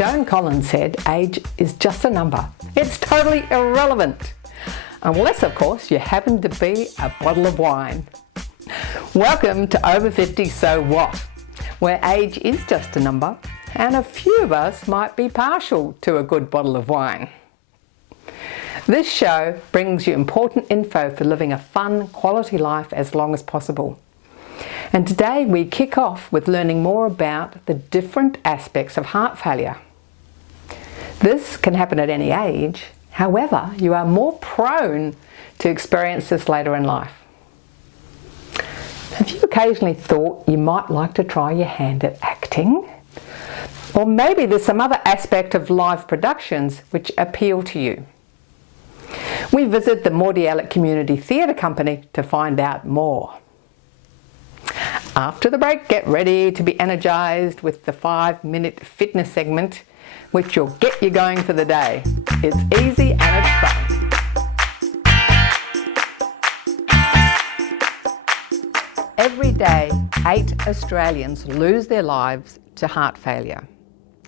Joan Collins said age is just a number. It's totally irrelevant. Unless, of course, you happen to be a bottle of wine. Welcome to Over 50 So What, where age is just a number and a few of us might be partial to a good bottle of wine. This show brings you important info for living a fun, quality life as long as possible. And today we kick off with learning more about the different aspects of heart failure. This can happen at any age, however, you are more prone to experience this later in life. Have you occasionally thought you might like to try your hand at acting? Or maybe there's some other aspect of live productions which appeal to you. We visit the Mordialloc Community Theatre Company to find out more. After the break, get ready to be energised with the 5-minute fitness segment, which will get you going for the day. It's easy and it's fun. Every day, 8 Australians lose their lives to heart failure.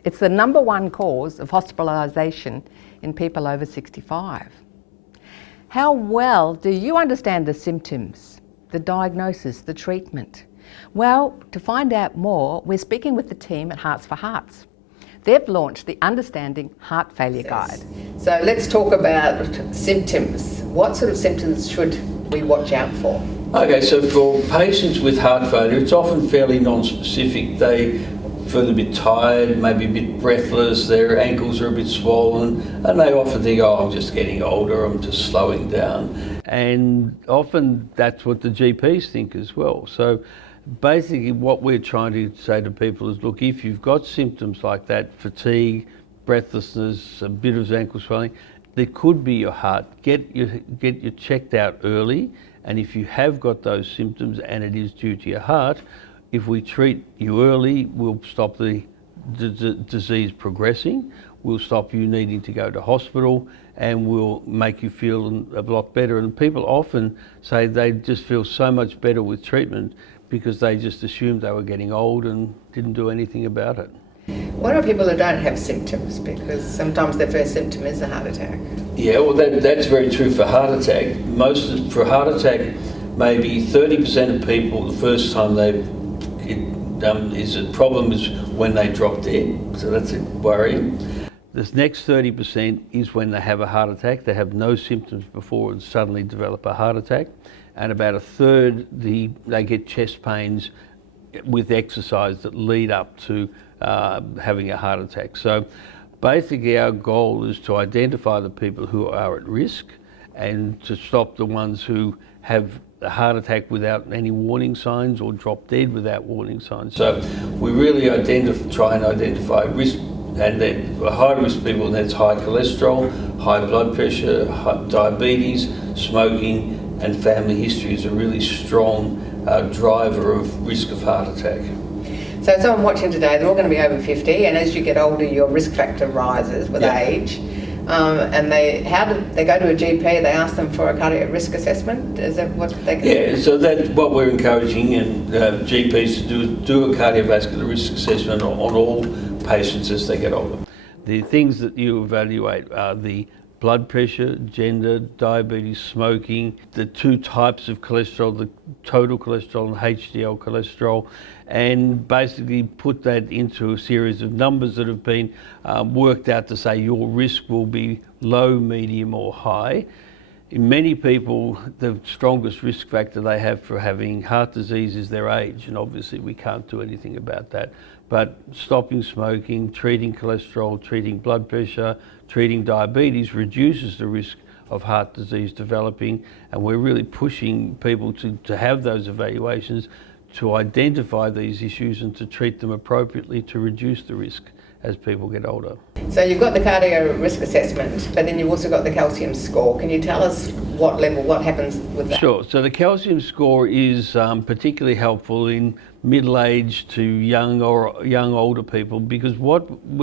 It's the #1 cause of hospitalisation in people over 65. How well do you understand the symptoms, the diagnosis, the treatment? Well, to find out more, we're speaking with the team at Hearts for Hearts. They've launched the Understanding Heart Failure Guide. So let's talk about symptoms. What sort of symptoms should we watch out for? Okay, so for patients with heart failure, it's often fairly non-specific. They feel a bit tired, maybe a bit breathless, their ankles are a bit swollen, and they often think, oh, I'm just getting older, I'm just slowing down. And often that's what the GPs think as well. So basically what we're trying to say to people is, look, if you've got symptoms like that, fatigue, breathlessness, a bit of ankle swelling, there could be your heart. Get you checked out early, and if you have got those symptoms and it is due to your heart, if we treat you early, we'll stop the disease progressing, we'll stop you needing to go to hospital, and we'll make you feel a lot better. And people often say they just feel so much better with treatment because they just assumed they were getting old and didn't do anything about it. What are people who don't have symptoms? Because sometimes their first symptom is a heart attack. Yeah, well that's very true for heart attack. For heart attack, maybe 30% of people, the first time they is a problem is when they drop dead, so that's worrying. This next 30% is when they have a heart attack. They have no symptoms before and suddenly develop a heart attack. And about a third, they get chest pains with exercise that lead up to having a heart attack. So basically our goal is to identify the people who are at risk and to stop the ones who have a heart attack without any warning signs or drop dead without warning signs. So we really try and identify risk, and then high risk people, and that's high cholesterol, high blood pressure, diabetes, smoking, and family history is a really strong driver of risk of heart attack. So someone watching today, they're all going to be over 50, and as you get older, your risk factor rises with age. And they go to a GP, they ask them for a cardiac risk assessment? Is that what they can do? Yeah, so that's what we're encouraging, and GPs to do a cardiovascular risk assessment on all patients as they get older. The things that you evaluate are the blood pressure, gender, diabetes, smoking, the 2 types of cholesterol, the total cholesterol and HDL cholesterol, and basically put that into a series of numbers that have been worked out to say your risk will be low, medium or high. In many people, the strongest risk factor they have for having heart disease is their age, and obviously we can't do anything about that. But stopping smoking, treating cholesterol, treating blood pressure, treating diabetes reduces the risk of heart disease developing, and we're really pushing people to have those evaluations to identify these issues and to treat them appropriately to reduce the risk as people get older. So you've got the cardio risk assessment, but then you've also got the calcium score. Can you tell us what happens with that? Sure. So the calcium score is particularly helpful in middle-aged to young older people, because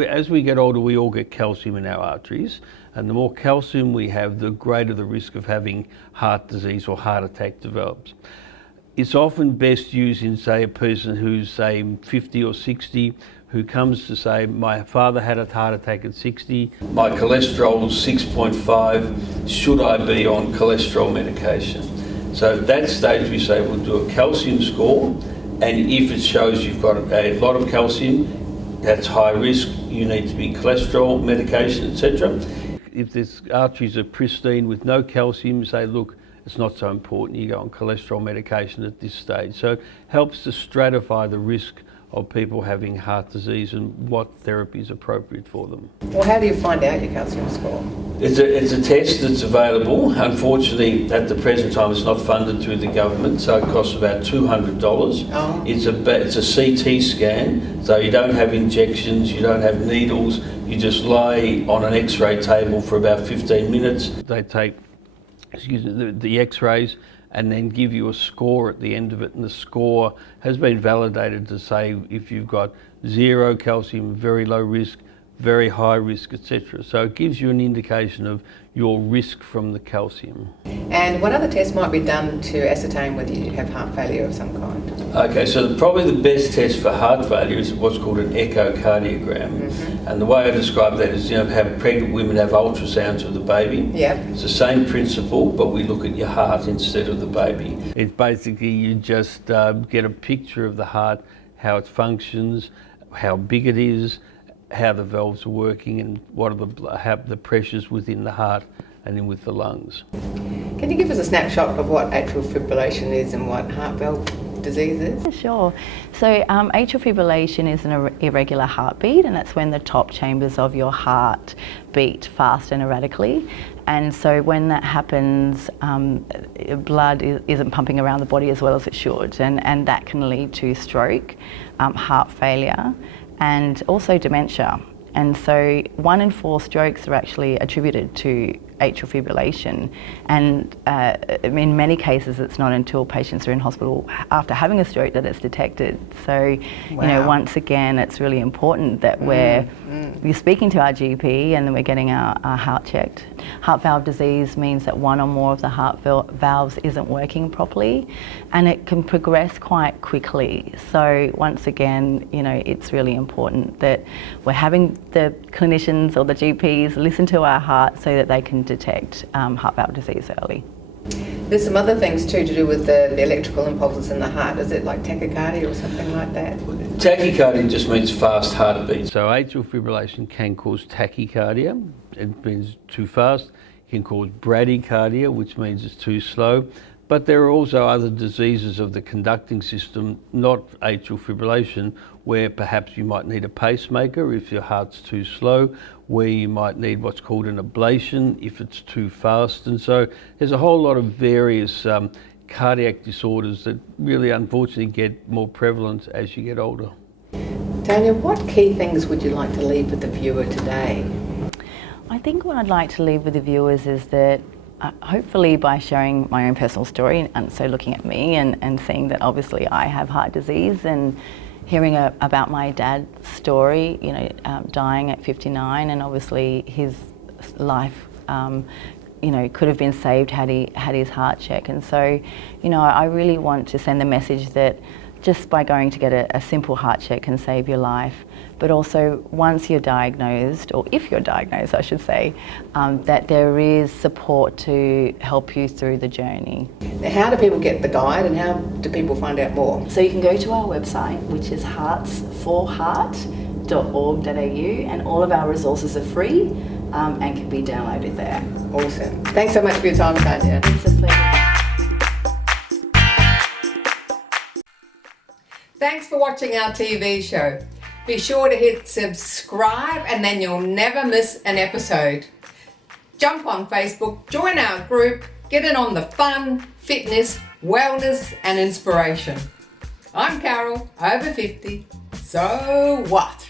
as we get older, we all get calcium in our arteries, and the more calcium we have, the greater the risk of having heart disease or heart attack develops. It's often best used in, say, a person who's, say, 50 or 60, who comes to say, my father had a heart attack at 60, my cholesterol is 6.5, should I be on cholesterol medication? So at that stage we say we'll do a calcium score, and if it shows you've got a lot of calcium, that's high risk, you need to be cholesterol medication, etc. If the arteries are pristine with no calcium, you say, look, it's not so important, you go on cholesterol medication at this stage. So it helps to stratify the risk of people having heart disease and what therapy is appropriate for them. Well, how do you find out your calcium score? It's a test that's available. Unfortunately, at the present time, it's not funded through the government, so it costs about $200. Oh. It's a CT scan, so you don't have injections, you don't have needles, you just lie on an X-ray table for about 15 minutes. They take the X-rays and then give you a score at the end of it, and the score has been validated to say if you've got zero calcium, very low risk, very high risk, etc. So it gives you an indication of your risk from the calcium. And what other tests might be done to ascertain whether you have heart failure of some kind? Okay, so probably the best test for heart failure is what's called an echocardiogram. Mm-hmm. And the way I describe that is, have pregnant women have ultrasounds of the baby. Yep. It's the same principle, but we look at your heart instead of the baby. It's basically you just get a picture of the heart, how it functions, how big it is, how the valves are working, and what are the pressures within the heart and then with the lungs. Can you give us a snapshot of what atrial fibrillation is and what heart valve disease is? Sure. So atrial fibrillation is an irregular heartbeat, and that's when the top chambers of your heart beat fast and erratically. And so when that happens, blood isn't pumping around the body as well as it should, and that can lead to stroke, heart failure, and also dementia. And so 1 in 4 strokes are actually attributed to atrial fibrillation, and in many cases it's not until patients are in hospital after having a stroke that it's detected. So Wow. Once again, it's really important that we're speaking to our GP and then we're getting our heart checked. Heart valve disease means that one or more of the heart valves isn't working properly, and it can progress quite quickly. So once again, it's really important that we're having the clinicians or the GPs listen to our heart so that they can detect heart valve disease early. There's some other things too to do with the electrical impulses in the heart. Is it like tachycardia or something like that? Tachycardia just means fast heartbeat. So atrial fibrillation can cause tachycardia. It means too fast. It can cause bradycardia, which means it's too slow. But there are also other diseases of the conducting system, not atrial fibrillation, where perhaps you might need a pacemaker if your heart's too slow, where you might need what's called an ablation if it's too fast. And so there's a whole lot of various cardiac disorders that really unfortunately get more prevalent as you get older. Tanya, what key things would you like to leave with the viewer today? I think what I'd like to leave with the viewers is that hopefully by sharing my own personal story, and so looking at me and seeing that obviously I have heart disease, and hearing about my dad's story, dying at 59, and obviously his life could have been saved had he had his heart check. And so I really want to send the message that just by going to get a simple heart check can save your life, but also once you're diagnosed, or if you're diagnosed I should say, that there is support to help you through the journey. Now, how do people get the guide and how do people find out more? So you can go to our website, which is heartsforheart.org.au, and all of our resources are free and can be downloaded there. Awesome. Thanks so much for your time, Tanya. It's a pleasure. Thanks for watching our TV show. Be sure to hit subscribe and then you'll never miss an episode. Jump on Facebook, join our group, get in on the fun, fitness, wellness and inspiration. I'm Carol, over 50. So what?